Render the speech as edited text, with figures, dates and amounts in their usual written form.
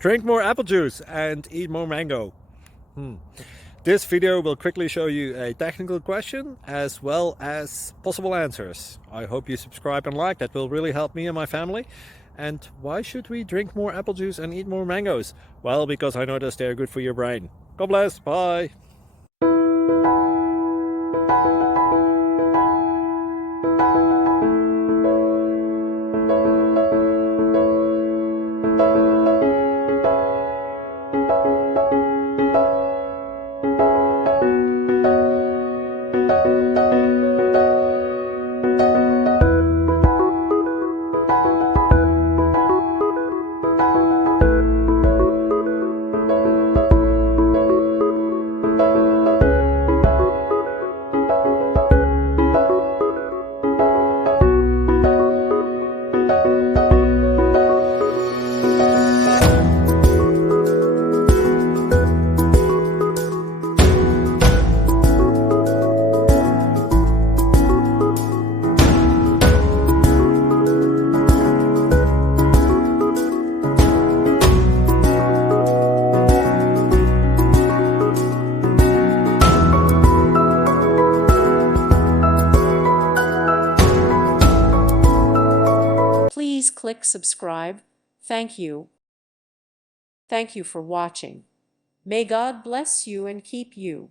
Drink more apple juice and eat more mango. This video will quickly show you a technical question as well as possible answers. I hope you subscribe and like, that will really help me and my family. And why should we drink more apple juice and eat more mangoes? Well, because I noticed they're good for your brain. God bless, bye! Please click subscribe. Thank you. Thank you for watching. May God bless you and keep you.